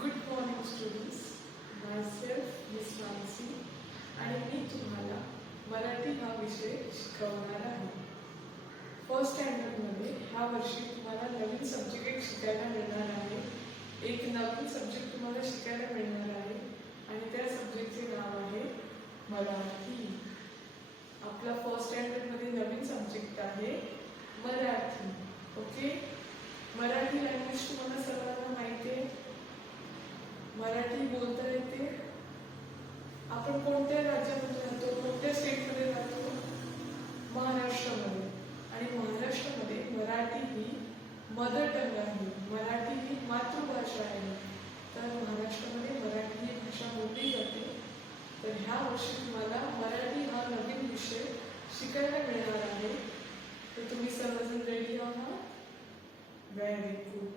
Good morning students. Myself miss Mansi आणि मी तुम्हाला मराठी हा विषय शिकवणार आहे. फर्स्ट स्टँडर्डमध्ये ह्या वर्षी तुम्हाला नवीन सब्जेक्ट एक शिकायला मिळणार आहे. एक नवीन सब्जेक्ट तुम्हाला शिकायला मिळणार आहे आणि त्या सब्जेक्टचे नाव आहे मराठी. आपला फर्स्ट स्टँडर्डमध्ये नवीन सब्जेक्ट आहे मराठी. ओके, मराठी लँग्वेज तुम्हाला सर्वांना माहिती आहे. मराठी बोलता येते. आपण कोणत्या राज्यामध्ये राहतो, कोणत्या स्टेटमध्ये राहतो? महाराष्ट्रामध्ये. आणि महाराष्ट्रामध्ये मराठी ही मदर टंग आहे, मराठी ही मातृभाषा आहे. तर महाराष्ट्रामध्ये मराठी ही भाषा बोलली जाते. तर ह्या वर्षी तुम्हाला मराठी हा नवीन विषय शिकायला मिळणार आहे. तर तुम्ही सर्वजण रेडी आहात? Very good.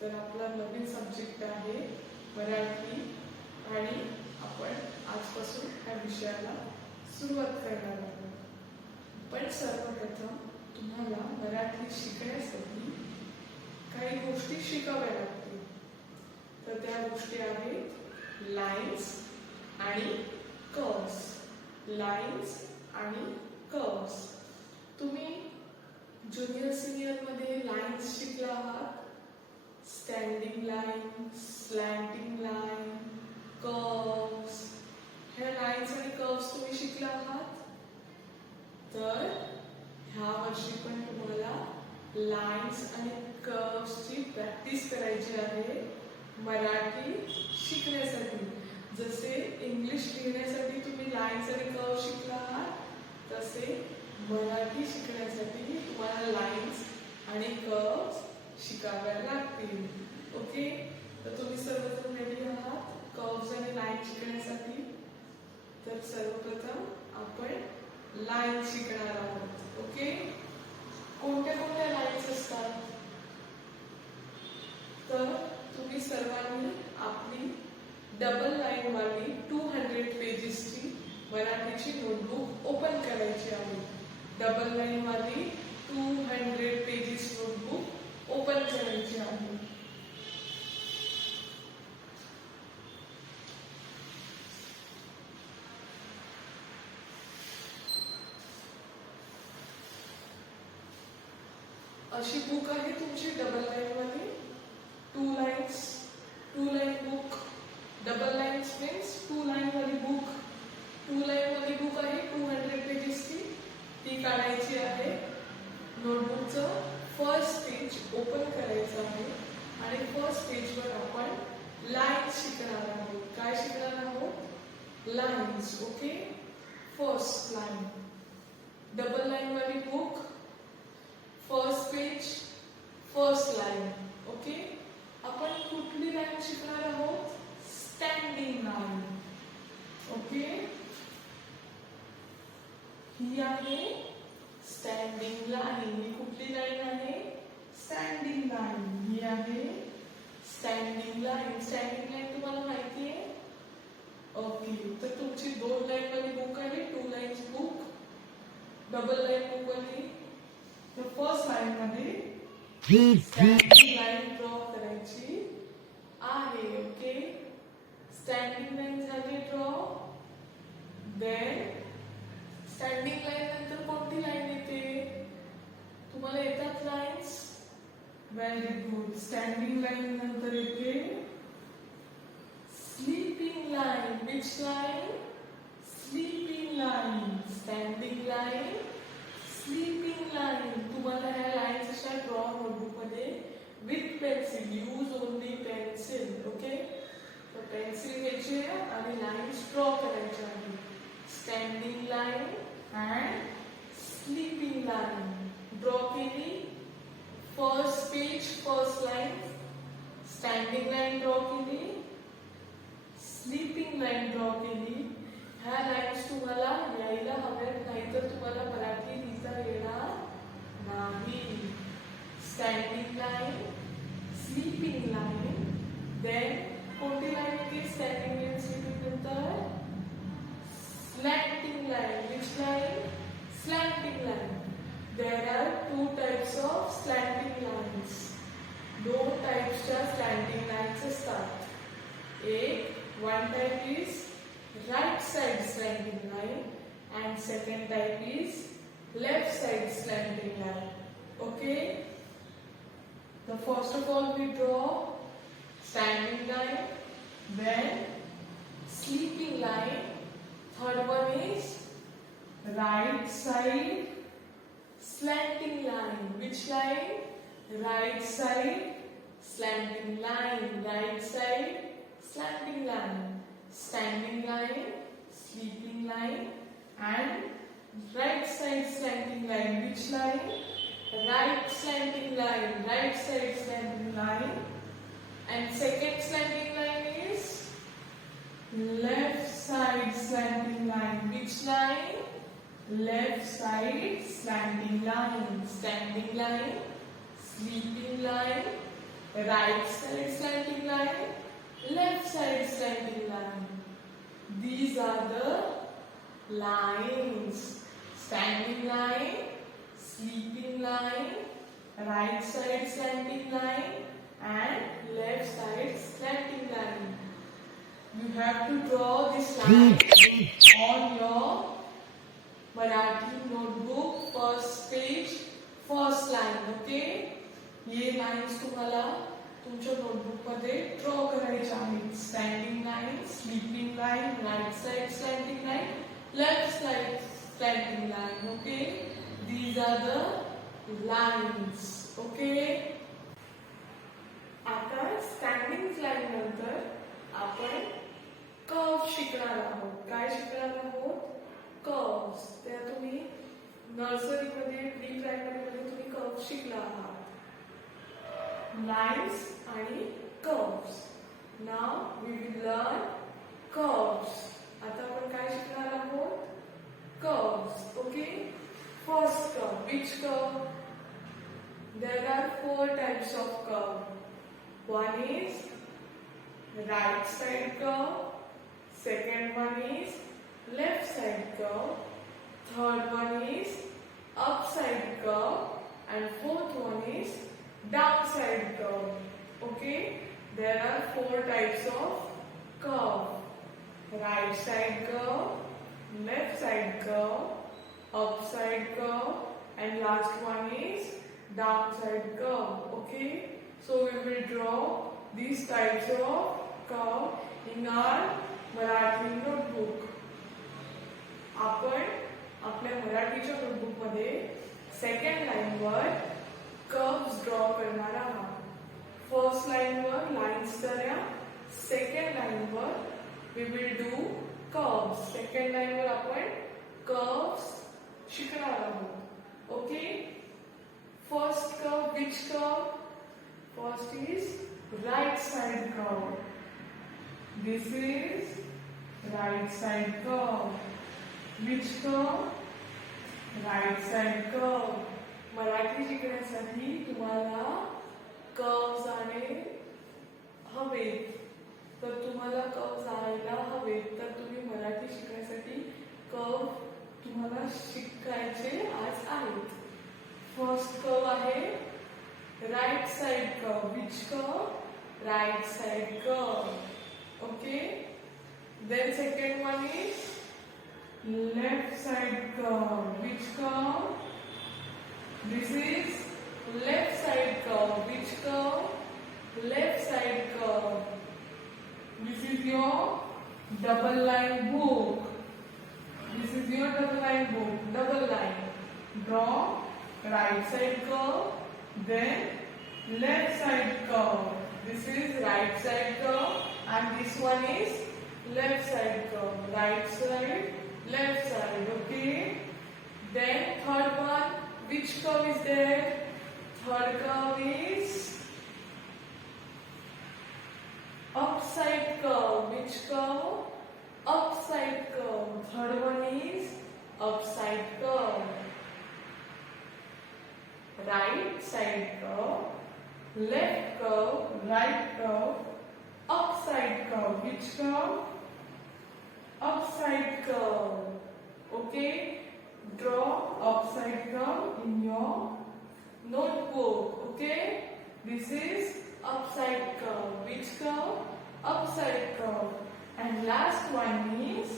तर आपला नवीन सब्जेक्ट आहे मराठी आणि आपण आजपासून या विषयाला सुरुवात करणार आहोत. पण सर्वप्रथम तुम्हाला मराठी शिकण्यासाठी काही गोष्टी शिकाव्या लागतील. तर त्या गोष्टी आहेत लाईन्स आणि कर्व्स. लाईन्स आणि कर्व्स. तुम्ही ज्युनियर सिनियरमध्ये लाईन्स शिकला आहात. Standing line, slanting line, curves. ह्या लाईन्स आणि कर्व्स तुम्ही शिकला आहात. तर ह्या वर्षी पण तुम्हाला लाईन्स आणि कर्व्सची प्रॅक्टिस करायची आहे मराठी शिकण्यासाठी. जसे इंग्लिश लिहिण्यासाठी तुम्ही लाईन्स आणि कर्व्स शिकला आहात, तसे मराठी शिकण्यासाठी तुम्हाला लाईन्स आणि कर्व्स शिकाव्या लागतील. ओके, तर तुम्ही सर्वजण रेडी आहात कर्व्स आणि लाईन शिकण्यासाठी? तर सर्वप्रथम आपण लाईन शिकणार आहोत. ओके, कोणत्या कोणत्या लाईन्स असतात? तर तुम्ही सर्वांनी आपली डबल लाईन वाली 200 पेजेसची मराठीची नोटबुक ओपन करायची आहे. डबल लाईन वाली 200 पेजेस नोटबुक ओपन करायची आहे. अशी बुक आहे तुमची डबल लाईन वाली. 2 lines, 2 line book. Double lines means 2 line वाली बुक. 2 लाईन वाली बुक आहे 200 पेजेसची. ती काढायची आहे. नोटबुकचं फर्स्ट पेज ओपन करायचं आहे आणि फर्स्ट पेजवर आपण लाईन्स शिकणार आहोत. काय शिकणार आहोत? Lines. Okay, first line. Double line वाली book, first page, first line. Okay, आपण कुठली लाईन शिकणार आहोत? Standing line. ओके, ही आहे स्टँडिंग लाईन. ही कुठली लाईन आहे? Standing line. ही आहे स्टँडिंग लाईन. स्टँडिंग लाईन तुम्हाला माहिती आहे? ओके, तर तुमची 2 लाईन वाली बुक आहे, 2 lines book. Double line book वाली तर फर्स्ट लाईन मध्ये स्टँडिंग लाईन ड्रॉ करायची आहे. ओके, स्टँडिंग लाईन झाली ड्रॉ. देन स्टँडिंग लाईन नंतर कोणती लाईन येते? तुम्हाला येतात lines? Very good. Standing line नंतर येते sleeping line. Which line? Sleeping line. Standing line, sleeping line. तुम्हाला ह्या लाईन्स अशा ड्रॉ नोटबुक मध्ये with pencil. Use only pencil. Okay, तर पेन्सिल घ्यायची आणि लाईन्स ड्रॉ करायच्या आहेत. Standing line and sleeping line. Draw केली. First page, first line. Standing line draw केली. स्लीपिंग लाईन ड्रॉ केली. ह्या लाईन्स तुम्हाला यायला हव्यात, नाहीतर तुम्हाला मराठी लिहिता येणार नाही. Standing line, sleeping line. Then कोणती लाईन येते स्टँडिंग लाईन स्लीपिंग नंतर? Slanting line. Which line? Slanting line. There are 2 types of slanting lines. 2 typesच्या slanting lines असतात. right side slanting line, and second type is left side slanting line. Okay? The first of all we draw standing line, then sleeping line. Third one is right side slanting line. Which line? Right side slanting line. Right side slanting line. Standing line, sleeping line, and right side slanting line. Which line? Right slanting line. Right side slanting line. And second slanting line is left side slanting line. Which line? Left side slanting line. Standing line, sleeping line, right side slanting line, left side slanting line. These are the lines. Standing line, sleeping line, right side slanting line, and left side slanting line. You have to draw this line on your Marathi notebook, first page, first line. Okay? ये lines तुम्हाला तुमच्या notebook मध्ये draw करायच्या आहेत. Standing line, sleeping line, right side slanting line, left side slanting line. Okay, these are the lines. Okay, आता standing line नंतर आपण curve शिकणार आहोत. काय शिकणार आहोत? कर्व्स. त्या तुम्ही नर्सरीमध्ये, प्री प्रायमरीमध्ये तुम्ही कर्व शिकला आहात. Lines आणि curves. Now we will learn curves. आता आपण काय शिकणार आहोत? Curves. Okay? First curve. Which curve? There are 4 types of curve. One is right side curve. Second one is left side curve. Third one is upside curve. And fourth one is downside curve. Okay, there are 4 types of curve: right side curve, left side curve, upside curve, and last one is downside curve. Okay, so we will draw these types of curve in our Marathi notebook. आपण आपल्या मराठीच्या notebook मध्ये second line वर curves draw करणार आहात. First line वर lines करा. Second line वर we will do curves. Second line वर आपण कर्व्स शिकणार आहोत. Okay, first curve. Which curve? First is right side curve. This is right side curve. Which curve? Right side curve. Marathi शिकण्यासाठी तुम्हाला curves आले हवेत, तर तुम्हाला कर्व्स आणायला हवेत, तर तुम्ही मराठी शिकण्यासाठी कर्व तुम्हाला शिकायचे आज आहेत. फर्स्ट कर्व आहे right side curve. Which curve? Right side curve. Okay, then second one is left side curve. Which curve? This is left side curve. Which curve? Left side curve. This is your double line book. This is your double line book. Double line. Draw right side curve, then left side curve. This is right side curve, and this one is left side curve. Right side, left side. Okay, then third one, which curve is there? Third curve is upside curve. Which curve? Upside curve. Third one is upside curve. Right side curve, left curve, right curve, upside curve. Which curve? Upside curve. Okay, draw upside curve in your notebook. Okay, this is upside curve. Which curve? Upside curve. and last one is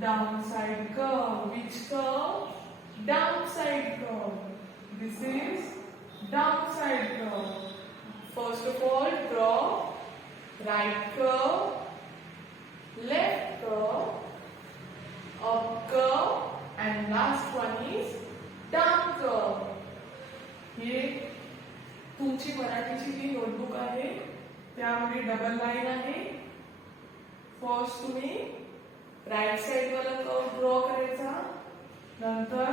downside curve. Which curve? Downside curve. This is downside curve. First of all, draw right curve, left curve, up curve, and last one is down curve. हे तुमची मराठीची जी notebook आहे त्यामध्ये double line आहे. First तुम्ही right side वाला curve draw करायचा, नंतर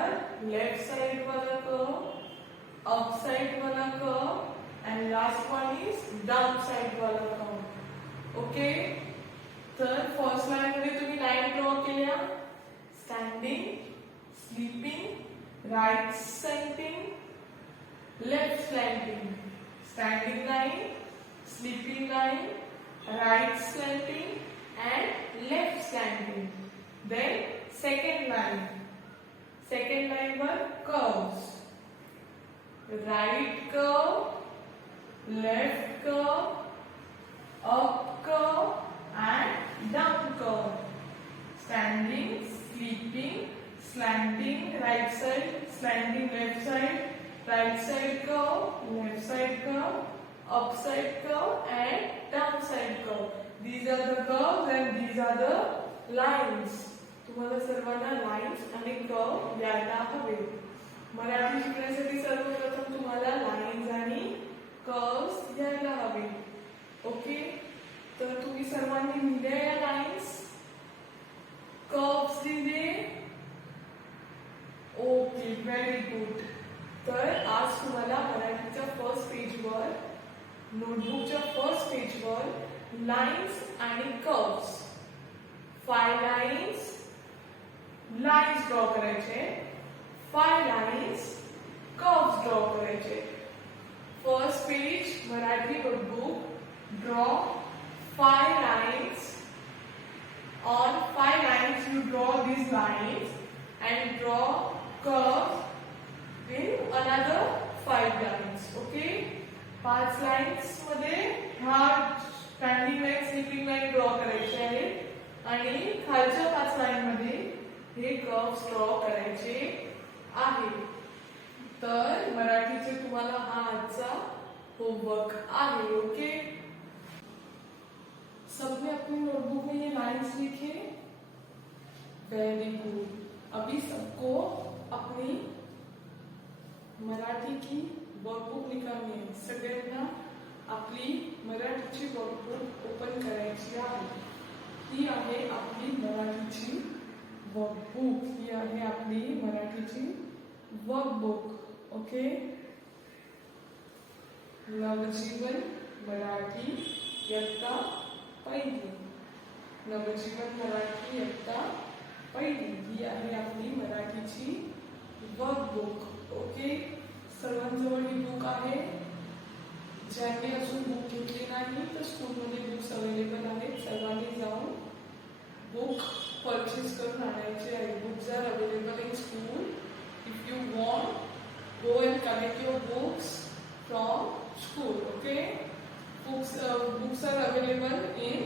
लेफ्ट साइड वाला कर्व, अप साइड वाला curve and last one is down side वाला कर्व. ओके, तर फर्स्ट लाइन मध्ये तुम्ही लाईन ड्रॉ केल्या. Standing, sleeping, right slanting, left slanting. Standing line, sleeping line, right slanting and left slanting. Then second line पर curves. Right curve, left curve, up curve and down curve. Standing, sleeping, slanting right side, slanting left side, right side curve, left side curve, up side curve and down side curve. These are the curves and these are the lines. तुम्हाला सर्वांना lines आणि curve यायला हवे. मराठी शिकण्यासाठी सर्वप्रथम तुम्हाला lines आणि curves यायला हवे. ओके, तर तुम्ही सर्वांनी लिहिल्या या लाइन्स, कर्व्स लिहिले. Okay, very good. तर आज तुम्हाला मराठीच्या फर्स्ट पेजवर, नोटबुकच्या फर्स्ट पेजवर लाइन्स आणि कर्व्स, 5 लाइन्स ड्रॉ करायचे, 5 लाइन्स कर्व्स ड्रॉ करायचे. First page Marathi notebook. Draw 5 lines. On 5 lines you draw these lines and draw curves in another 5 lines. Okay, 5 lines मध्ये हा standing line, sleeping line draw करायची आहे आणि खालच्या 5 line मध्ये हे कर्व्स ड्रॉ करायचे आहे. तर मराठीचे तुम्हाला हा आजचा होमवर्क आहे. ओके, सबने अपनी नोटबुक में ये लाइन्स लिखे. Very good. अभी सबको अपनी मराठी की वर्कबुक निकालनी है. सगळ्यांना आपली मराठीची वर्कबुक ओपन करायची आहे. ही आहे आपली मराठीची वर्कबुक. ही आहे आपली मराठीची वर्कबुक. ओके, नवजीवन मराठी इयत्ता पहिली. नवजीवन मराठी इयत्ता पहिली ही आहे आपली मराठीची वर्कबुक. ओके, सर्वांजवळ ही बुक आहे. ज्यांनी अजून बुक घेतली नाही तर स्कूलमध्ये बुक्स अवेलेबल आहेत. सर्वांनी जाऊन बुक परचेस करून आणायचे आहे. Books are available in school. If you want go and collect your books from school. Okay, books are available in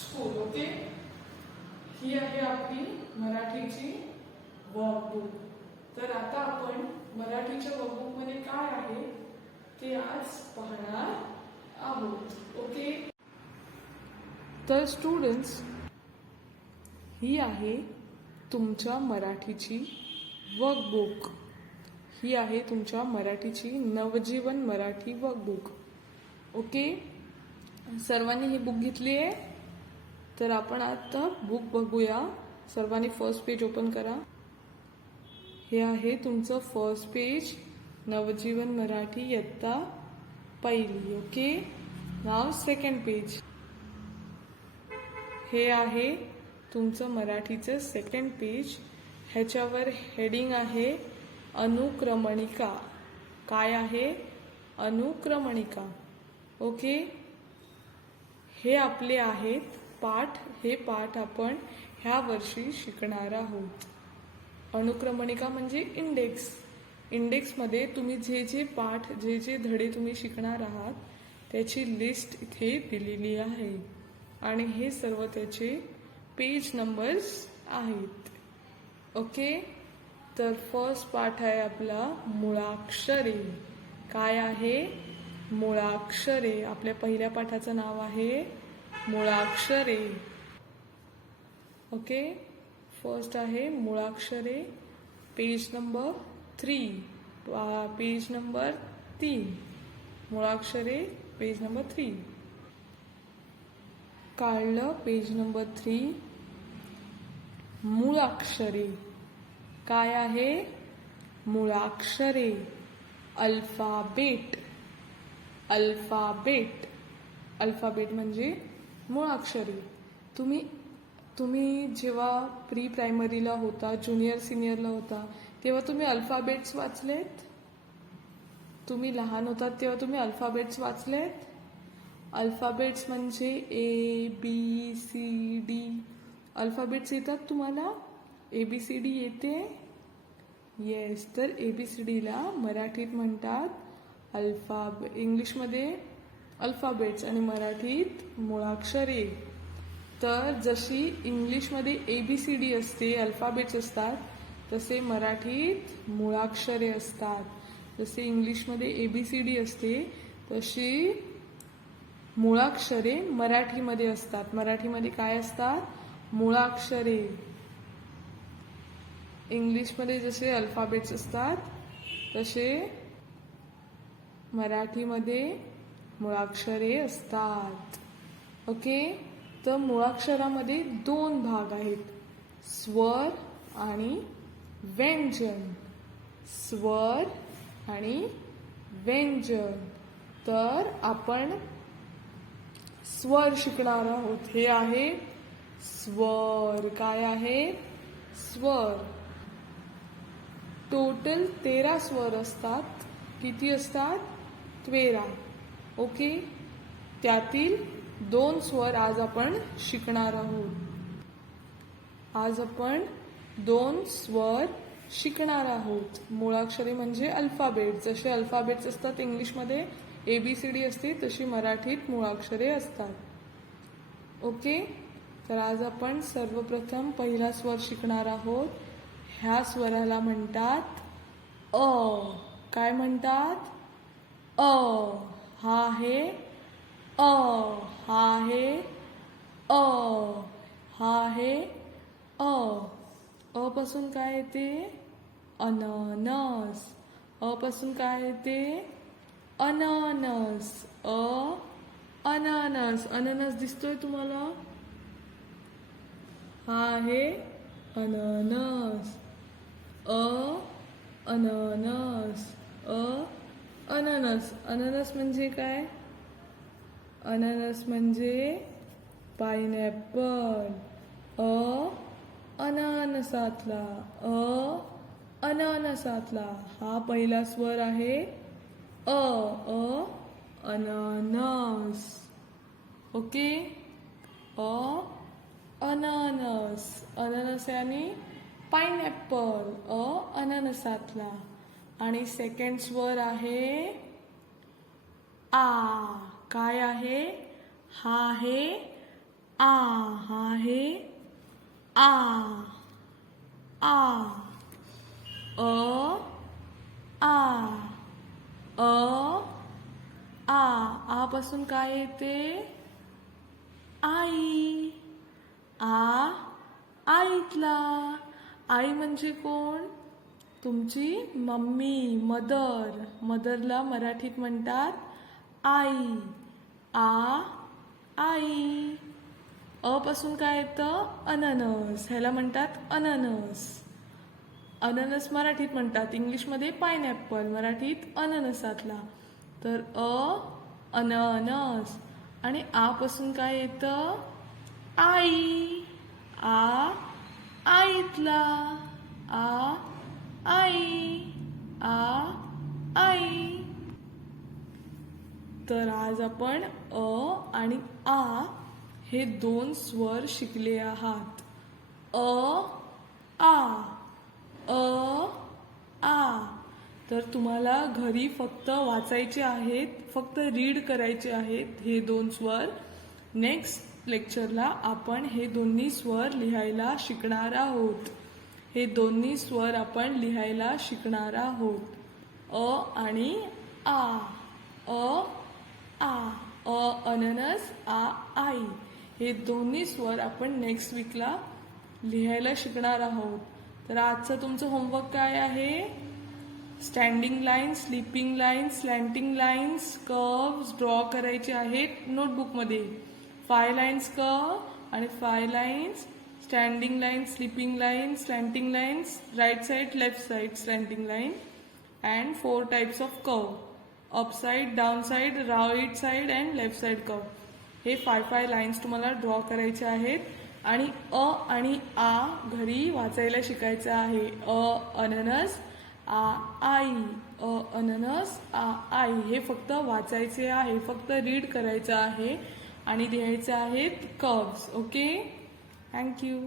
school. Okay, ही आहे आपली मराठीची वर्कबुक. तर आता आपण मराठीच्या वर्कबुक मध्ये काय आहे ते आज पाहणार आहोत. ओके, तर स्टुडंट्स, ही आहे तुमच्या मराठीची वर्कबुक. ही आहे तुमच्या मराठीची नवजीवन मराठी वर्कबुक. ओके, सर्वांनी ही बुक घेतली आहे. तर आपण आता बुक बघूया. सर्वांनी फर्स्ट पेज ओपन करा. हे आहे तुमचं फर्स्ट पेज, नवजीवन मराठी इयत्ता पहिली. ओके, नाव सेकंड पेज. हे आहे तुमचं मराठीचं सेकंड पेज. ह्याच्यावर हेडिंग आहे अनुक्रमणिका. काय आहे? अनुक्रमणिका. ओके, हे आपले आहेत पाठ. हे पाठ आपण ह्या वर्षी शिकणार आहोत. अनुक्रमणिका म्हणजे इंडेक्स. इंडेक्समध्ये तुम्ही जे जे पाठ, जे जे धडे तुम्ही शिकणार आहात त्याची लिस्ट इथे दिलेली आहे. आणि हे सर्व त्याचे पेज नंबर्स आहेत. ओके, तर फर्स्ट पाठ आहे आपला मुळाक्षरे. काय आहे? मुळाक्षरे. आपल्या पहिल्या पाठाचं नाव आहे मुळाक्षरे. ओके, फर्स्ट आहे मुळाक्षरे, पेज नंबर 3. पेज नंबर 3, मुळाक्षरे, पेज नंबर 3. काढलं पेज नंबर 3. मुळाक्षरे काय आहे? मुळाक्षरे, अल्फाबेट. अल्फाबेट, अल्फाबेट म्हणजे मुळाक्षरे. तुम्ही जेव्हा प्री प्रायमरीला होता, ज्युनियर सिनियरला होता, तेव्हा तुम्ही अल्फाबेट्स वाचलेत? तुम्ही लहान होतात तेव्हा तुम्ही अल्फाबेट्स वाचलेत? अल्फाबेट्स म्हणजे ABCD. अल्फाबेट्स येतात तुम्हाला? ABCD येते? येस. तर ABCDला मराठीत म्हणतात इंग्लिशमध्ये अल्फाबेट्स आणि मराठीत मुळाक्षरे. तर जशी इंग्लिशमध्ये ABCD असते, अल्फाबेट्स असतात, तसे मराठीत मुळाक्षरे असतात. जसे इंग्लिशमध्ये ABCD असते तशी मुळाक्षरे मराठीमध्ये असतात. मराठीमध्ये काय असतात? मुळाक्षरे. इंग्लिशमध्ये जसे अल्फाबेट्स असतात तसे मराठीमध्ये मुळाक्षरे असतात. ओके, तर मुळाक्षरामध्ये 2 भाग आहेत, स्वर आणि व्यंजन. स्वर आणि व्यंजन. तर आपण स्वर शिकणार आहोत. हे आहे स्वर. काय आहे? स्वर. टोटल 13 स्वर असतात. किती असतात? 13. ओके, त्यातील 2 स्वर आज आपण शिकणार आहोत. आज आपण 2 स्वर शिकणार आहोत. मुळाक्षरे म्हणजे अल्फाबेट. जसे अल्फाबेट्स असतात इंग्लिशमध्ये ABCD असते, तशी मराठीत मुळाक्षरे असतात. ओके, तर आज आपण सर्वप्रथम पहिला स्वर शिकणार आहोत. ह्या स्वराला म्हणतात अ. काय म्हणतात? अ. हा आहे अ. हा आहे अ. हा आहे अ. अ पासून काय येते? अननस. अ पासून काय येते? अननस. अननस. अननस दिसतोय तुम्हाला? हा आहे अननस. अननस. अननस. अननस म्हणजे काय? अननस म्हणजे पायनॅपल. अननसातला. अननसातला. हा पहिला स्वर आहे अननस. ओके, अननस. अननस यानी पायनॅपल. अननसातला. आणि सेकंड स्वर आहे आ. काय आहे? हा आहे आ. हा आहे आ. आ. आ पासून काय येते? आई. आईतला. आई म्हणजे कोण? तुमची मम्मी, मदर. मदरला मराठीत म्हणतात आई. आई. पासून काय येतं? अननस. ह्याला म्हणतात अननस. अननस मराठीत म्हणतात, इंग्लिशमध्ये पायनॅपल, मराठीत अननसातला. तर अननस. आणि आ पासून काय येतं? आई. आईतला. आई. आई. तर आज आपण आणि आ हे 2 स्वर शिकले आहात. आ. तर तुम्हाला घरी फक्त वाचायचे आहेत, फक्त रीड करायचे आहेत हे 2 स्वर. नेक्स्ट लेक्चरला आपण हे दोन्ही स्वर लिहायला शिकणार आहोत. हे दोन्ही स्वर आपण लिहायला शिकणार आहोत. अ आणि आ. अ आ. अननस, आ आई. हे दोन्ही स्वर आपण नेक्स्ट वीकला लिहायला शिकणार आहोत. तर आजचं तुमचं होमवर्क काय आहे? Standing lines, sleeping lines, slanting lines, curves draw करायचे आहेत नोटबुकमध्ये. 5 लाईन्स कर्व आणि 5 lines standing line, sleeping line, slanting lines, right side, left side slanting line, and 4 types of curve, up side, down side, right side and left side curve. हे 5 lines तुम्हाला draw करायचे आहेत. आणि अ आणि आ घरी वाचायला शिकायचं आहे. अननस, आ आई. अननस, आ आई. हे फक्त वाचायचे आहे, फक्त रीड करायचं आहे आणि लिहायचे आहेत कर्व्स. Okay, thank you.